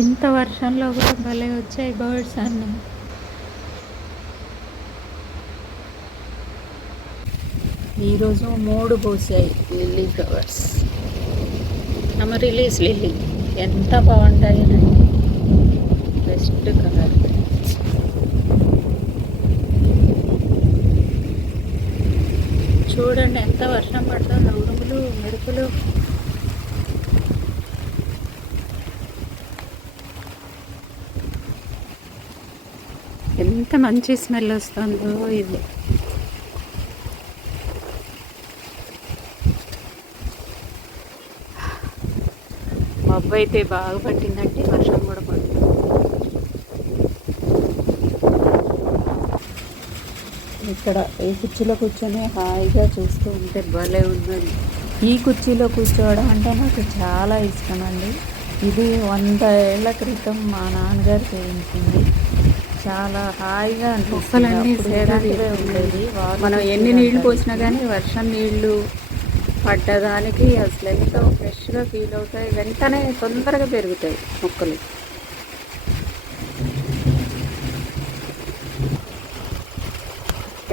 ఇంత వర్షంలో కూడా భలే వచ్చాయి బర్డ్స్ అన్నీ. ఈరోజు మూడు పోసాయి లిల్లీ ఫ్లవర్స్ రిలీజ్ లిల్లీ. ఎంత బాగుంటాయి బెస్ట్ కలర్. చూడండి ఎంత వర్షం పడుతుందో. ఉరుములు మెరుపులు ఎంత మంచి స్మెల్ వస్తుందో ఇది. మబ్బు అయితే బాగా పట్టిందంటే వర్షం కూడా పడుతుంది ఇక్కడ ఈ కుర్చీలో కూర్చొని హాయిగా చూస్తూ ఉంటే భలే ఉందండి. ఈ కుర్చీలో కూర్చోవడం అంటే నాకు చాలా ఇష్టం అండి. ఇది వంద ఏళ్ళ క్రితం మా నాన్నగారు చేయించింది. చాలా హాయిగా మొక్కలన్నీ అనిపిస్తుంది ఉండేది మనం ఎన్ని నీళ్ళు పోసినా కానీ వర్షం నీళ్ళు పడ్డదానికి అసలు ఎంతో ఫ్రెష్గా ఫీల్ అవుతాయి. వెంటనే తొందరగా పెరుగుతాయి మొక్కలు.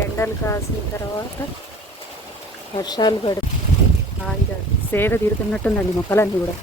ఎండలు కాసిన తర్వాత వర్షాలు పడి హాయిగా సేద తీరుతున్నట్టుందండి మొక్కలన్నీ కూడా.